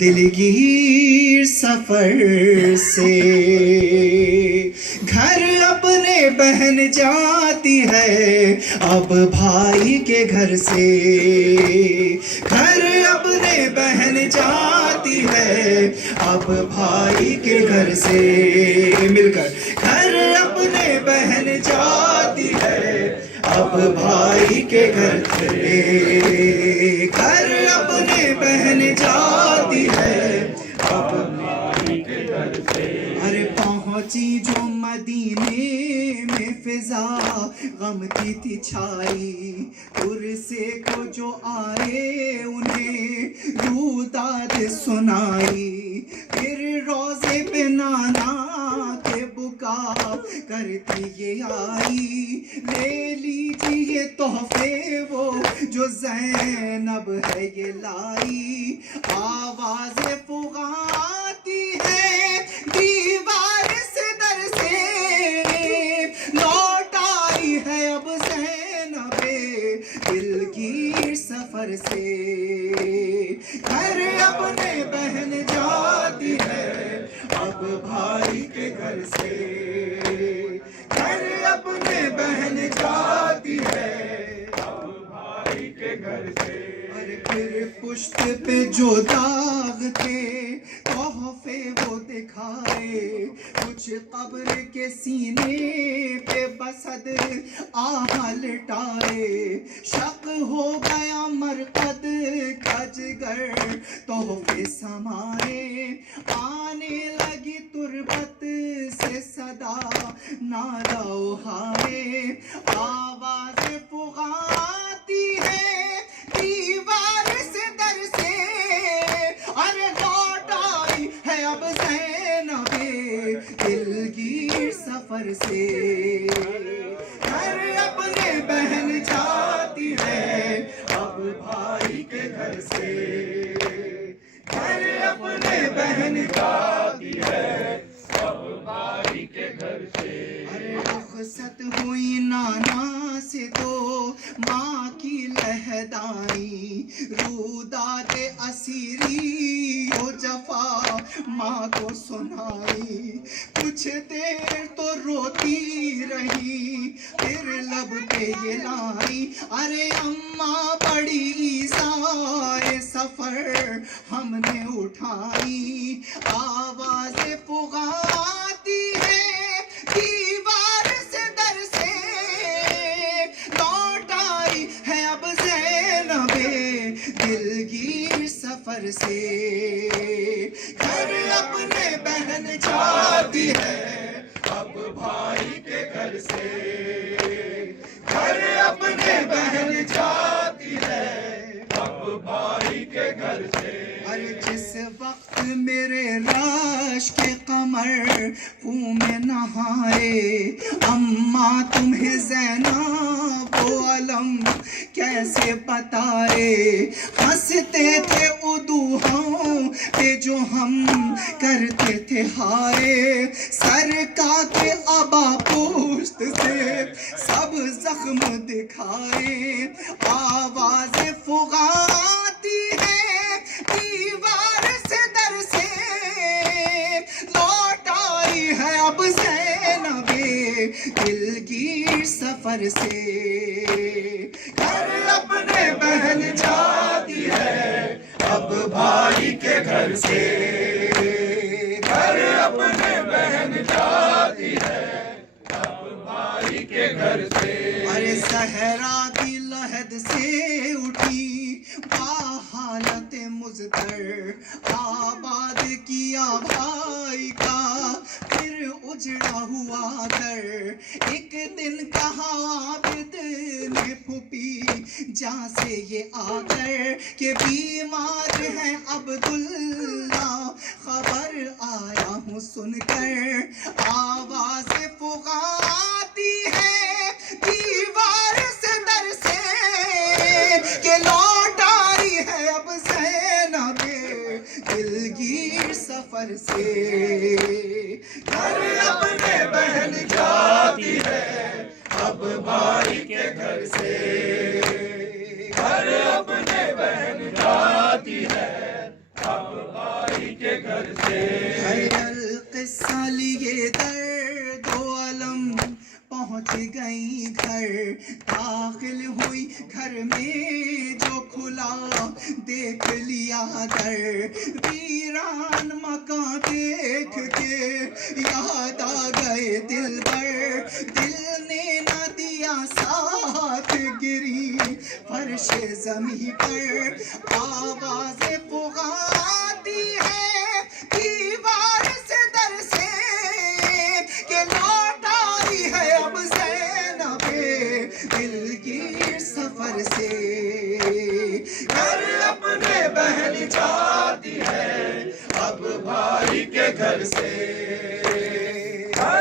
دلگیر سفر سے گھر اپنے بہن جاتی ہے اب بھائی کے گھر سے، گھر اپنے بہن جاتی ہے اب بھائی کے گھر سے، مل کر گھر اپنے بہن جاتی ہے اب بھائی کے گھر سے، گھر اپنے بہن جاتی ہے اب بھائی کے گھر سے۔ ارے پہنچی جو مدینے میں فضا غم کی تھی چھائی، عرصے کو جو آئے انہیں روداد سنائی، پھر روضے پہ نانا کے بکا کرتی یہ آئی، لے لیجیے تحفے وہ جو زینب ہے یہ لائی، آواز فغاں آتی ہے دیوار سے در سے، لوٹ آئی ہے اب زینب دلگیر سفر سے، گھر اپنے بہن جاتی ہے اب بھائی کے گھر سے، گھر اپنے بہن جاتی ہے اب بھائی کے گھر سے۔ اور پھر پشت پہ جو داغ تھے تحفے وہ دکھائے، کچھ قبر کے سینے پہ بسد آہ لٹائے، شک ہو گیا مرقد کا جگر تحفے سمائے، آنے لگی تربت سے صدا نادا ہائے، آواز فغاں آتی ہے دیوار سے در سے، ارے لوٹ آئی ہے اب زینب دلگیر سفر سے، گھر اپنے بہن جاتی ہے اب بھائی کے گھر سے، گھر اپنے بہن جاتی ہے اب بھائی کے گھر سے۔ ارے رخصت ہوئی نانا سے تو ماں کی لہدائی، روداد اسیری و جفا ماں کو سنائی، کچھ دیر تو روتی رہی پھر لب پہ یہ لائی، ارے اماں بڑی ایذائے سفر ہم نے اٹھائی، آواز فغاں آتی ہے دیوار سے در سے، لوٹ آئی ہے اب زینب دلگیر سفر سے، گھر اپنے بہن جاتی ہے اب بھائی کے گھر سے، گھر اپنے بہن جاتی ہے اب بھائی کے گھر سے۔ ارے جس وقت میرے راش کے قمر خوں میں نہائے، اماں تمہیں زینب و علم کیسے بتائے، ہنستے تھے ادوہوں پہ جو ہم کرتے تھے ہائے، سر کا کے ابا پوشت سے سب زخم دکھائے، آواز فغاں آتی ہے دیوار سے در سے، لوٹ آئی ہے اب زینب دلگیر سفر سے، گھر اپنے بہن جاتی ہے اب بھائی کے گھر سے، گھر اپنے بہن جاتی ہے اب بھائی کے گھر سے۔ ارے صحرا کی لحد سے اٹھی حالت مضطر، آباد کیا بھائی کا پھر اجڑا ہوا در، ایک دن کہا عابد نے پھوپھی جہاں سے یہ آ کر کہ بیمار ہے عبداللہ، خبر آیا ہوں سن کر، آواز فغاں آتی ہے دیوار سے در سے، کہ لوٹ آئی ہے اب زینب دلگیر سفر سے، گھر اپنے بہن جاتی ہے اب بھائی کے گھر سے، گھر اپنے بہن جاتی ہے گھر سے. خیر القصہ لیے درد و علم پہنچ گئی گھر. داخل ہوئی گھر میں جو کھلا دیکھ لیا در. ویران مکان دیکھ کے یاد آ گئے دل بر. دل نے نہ دیا ساتھ گری فرش زمیں پر. آواز فغاں آتی ہے دیوار سے در سے کہ لوٹ آئی ہے اب زینب دلگیر سفر سے. گھر اپنے بہن جاتی ہے اب بھائی کے گھر سے.